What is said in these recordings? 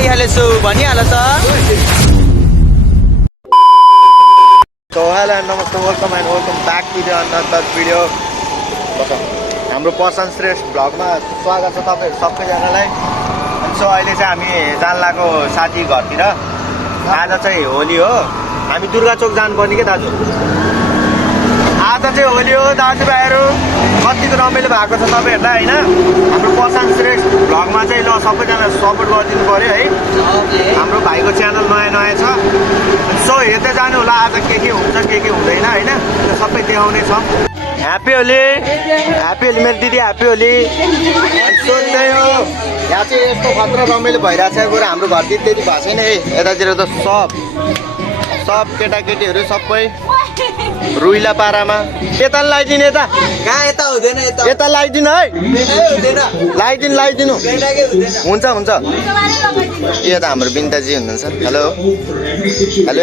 आइहालेछु भनिहाल त। So hello and namaste, welcome back to the another video. हाम्रो person Shrestha भ्लगमा स्वागत छ तपाईहरु सबैजनालाई। अनि सो अहिले चाहिँ हामी जान लागेको साथी घरतिर। आज चाहिँ होली हो, हामी दुर्गा चोक जानुपर्ने के दाजु। आज चाहिँ होली हो दाजुभाइहरु, कतिको रमाइलो भएको छ तपाईहरुलाई हैन। हाम्रो पर्सन श्रेष्ठ भ्लगमा चाहिँ ल सबैजना सपोर्ट गरिदिनु पर्यो है। हाम्रो भाइको च्यानल नयाँ छ, सो हेर्दै जानु होला आज के हुन्छ के हुँदैन हैन, त्यो सबै देखाउने छ। ह्यापी होली, ह्यापी होली मेरो दिदी, ह्यापी होली। सो त्यही हो, यहाँ चाहिँ यस्तो खतरा रमाइलो भइरहेछ। बरु हाम्रो घरतिर त्यति भएको छैन है, यतातिर त सब केटाकेटीहरू सबै रुइला पारामा। यता लगाइदिनु, यता कहाँ यता हुँदैन, यता लगाइदिनु है, लगाइदिनु हुन्छ। यो त हाम्रो बिन्ताजी हुनुहुन्छ। हेलो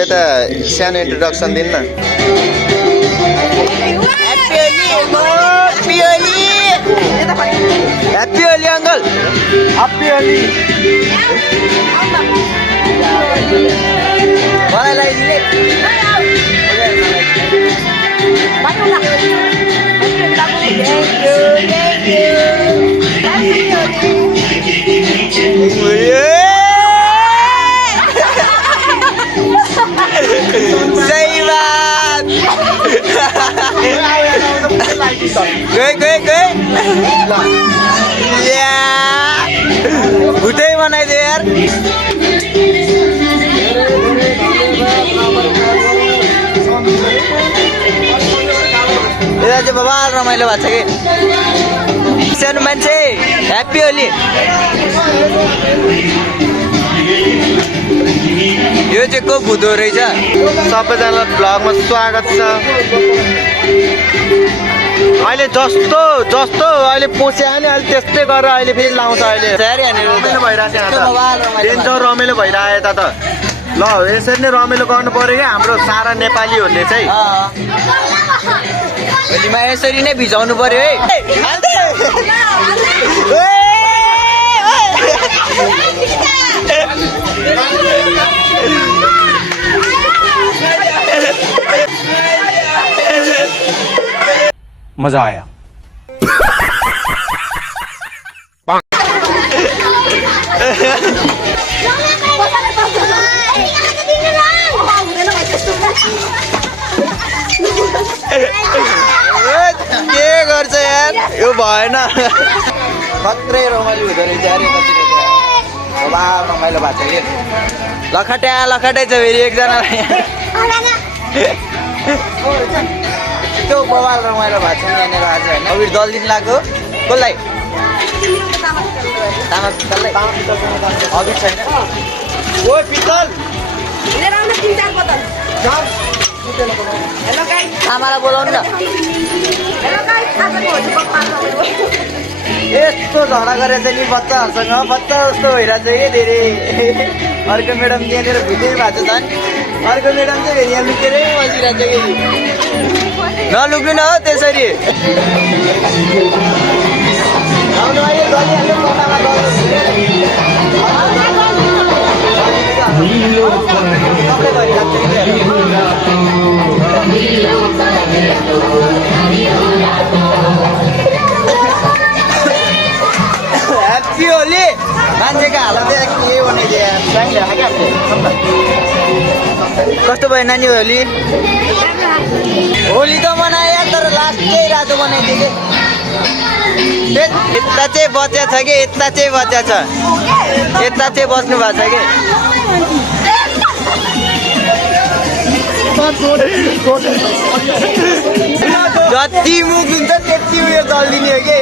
यता सानो इन्ट्रोडक्सन दिनु न। Happy Holi uncle, happy Holi. मलाई लगाइदिने सही बात। गए भुटै बनाइदियो यार। यता चाहिँ बाबा रमाइलो भएको छ कि सानो मान्छे। ह्याप्पी होली। यो चाहिँ को भुदो रहेछ। सबैजनालाई ब्लगमा स्वागत छ। अहिले जस्तो अहिले पोस्या नि अहिले त्यस्तै गरेर अहिले फेरि लाउँछ। अहिले रमाइलो भइरहेको रमाइलो भइरहेको यता त। ल यसरी नै रमाइलो गर्नु पर्यो क्या हाम्रो सारा नेपालीहरूले चाहिँ। होलीमा यसरी नै भिजाउनु पर्यो है। मजा आया। के गर्छ यार, यो भएन। खत्रै रमाइलो हुँदो रहेछ यार। रमाइलो भएको छ कि लखटे छ फेरि एकजना त्यो बबाल रमाइलो भएको छ यहाँनिर आज होइन। अबिर दल दिन लाग्यो कसलाई तामा पितललाई अबिर छैन। ओ पितल आमालाई बोलाउनु न। यस्तो झगडा गरेर चाहिँ नि बच्चाहरूसँग बच्चा जस्तो भइरहेछ कि धेरै। अर्को म्याडम यहाँनिर भिडियो भएको छ झन्। अर्को म्याडम चाहिँ फेरि यहाँ लुकेरै बसिरहेछ कि। नलुक्नु न हो त्यसरी। आउनु अहिले गलिहाल्यो कोठामा ह्याप्पी होली। मान्छेको हालत के बनाइदियो। कस्तो भयो नानी होली? होली त मनायो तर लास्टै रातो बनाइदियो कि। यता चाहिँ बच्चा छ कि यता चाहिँ बच्चा छ, यता चाहिँ बस्नु भएको छ कि। जति मुख हुन्छ त्यति उयो दलिदिने हो कि।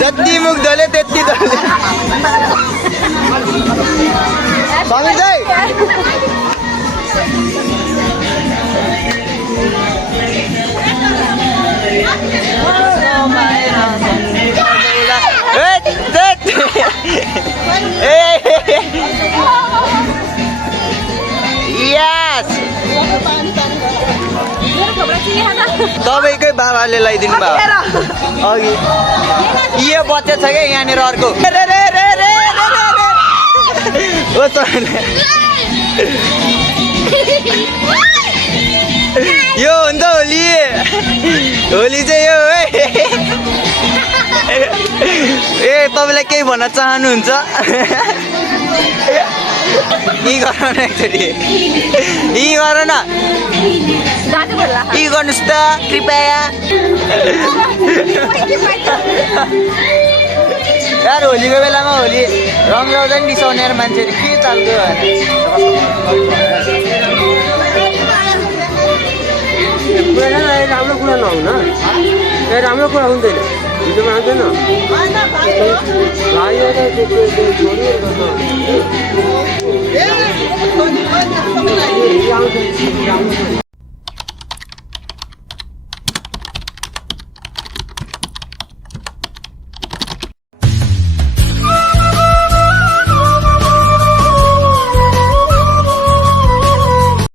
जति मुख दल्यो त्यति दल्यो। समिजै यस तपाईँकै बाबाले लगाइदिनु भयो अघि। यो बच्चा छ क्या यहाँनिर अर्को। कस्तो यो हो नि त होली होली चाहिँ यो है ए तपाईँलाई केही भन्न चाहनुहुन्छ यी गर न एकचोटि यी गर न यी गर्नुहोस् त कृपया यार होलीको बेलामा होली रङ लाउँदा नि रिसाउने यार मान्छेहरू के चालको राम्रो कुरा नहुन राम्रो कुरा हुँदैन भिडियोमा आउँदैन